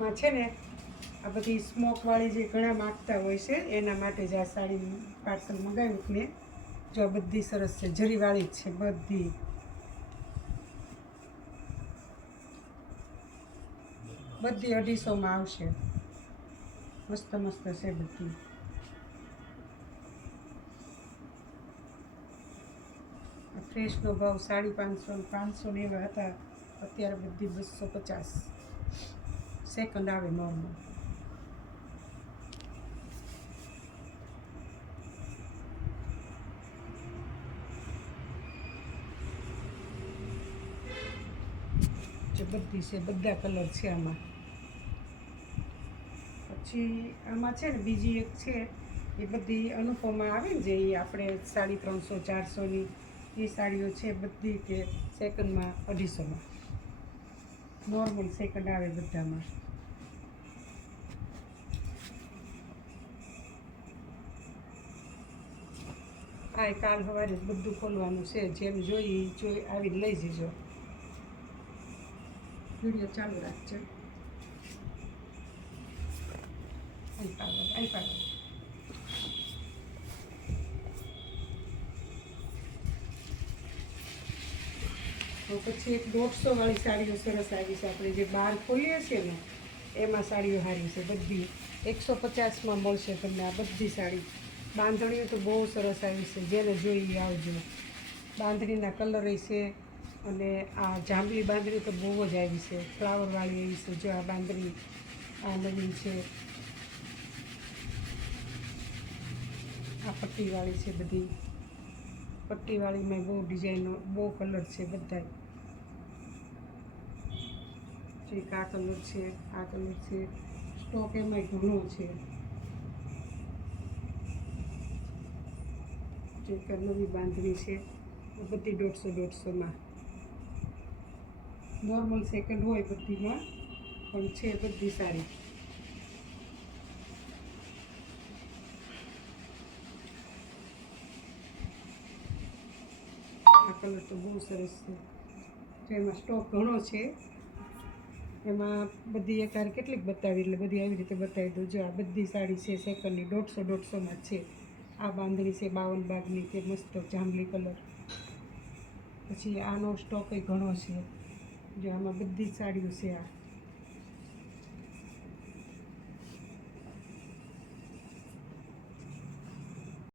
સ્ટોકમાં છે ને, આ બધી સ્મોકવાળી જે ઘણા માગતા હોય છે, એના માટે જ આ સાડી પાર્સલ મંગાવ્યું મેં. જો આ બધી સરસ છે, જરીવાળી જ છે બધી. બધી અઢીસોમાં આવશે. મસ્ત મસ્ત છે બધી. ફ્રેશનો ભાવ સાડી પાંચસો પાંચસો ને એવા હતા. અત્યારે બધી બસો પચાસ. સેકન્ડ આવે નોર્મલ બધી છે, બધા કલર છે આમાં. પછી આમાં છે ને બીજી એક છે, એ બધી અનુપમા આવે ને જે આપણે સાડી ત્રણસો, ચારસોની, એ સાડીઓ છે બધી કે સેકન્ડમાં અઢીસોમાં. નોર્મલ સેકન્ડ આવે બધામાં. આ કાલ સવારે બધું ખોલવાનું છે. જેમ જોઈ જોઈ આવીને લઈ જજો. વીડિયો ચાલુ રાખજો. આઈ પાગલ આવી પાગલ તો પછી એક દોઢસો વાળી સાડીઓ સરસ આવી છે. આપણે જે બહાર ખોલીએ છીએ ને, એમાં સાડીઓ સારી છે બધી. એકસો પચાસમાં મળશે તમને આ બધી સાડી. બાંધણીઓ તો બહુ સરસ આવી છે. જેને જોઈ આવજો. બાંધણીના કલર છે અને આ જાંબલી બાંધણી તો બહુ જ આવી છે. ફ્લાવરવાળી આવી છે જો આ બાંધણી. આ નવી છે. આ પટ્ટીવાળી છે બધી. પટ્ટીવાળીમાં બહુ ડિઝાઇનો બહુ કલર છે બધા એક આ કલર છે, આ કલર છે, સ્ટોક એમાંય ઘણો છે. એક નવી બાંધણી છે બધી દોઢસો દોઢસોમાં. નોર્મલ સેકન્ડ હોય બધીમાં, પણ છે બધી સારી. આ કલર તો બહુ સરસ છે. તો એમાં સ્ટોક ઘણો છે એમાં બધી એકાર કેટલીક બતાવી, એટલે બધી આવી રીતે બતાવી દઉં. જો આ બધી સાડી છે સેકન્ડની, દોઢસો, દોઢસોમાં છે. આ બાંધણી છે બાવન બાગની, તે મસ્ત જાંબલી કલર. પછી આનો સ્ટોક ઘણો છે. જો આમાં બધી સાડીઓ છે આ.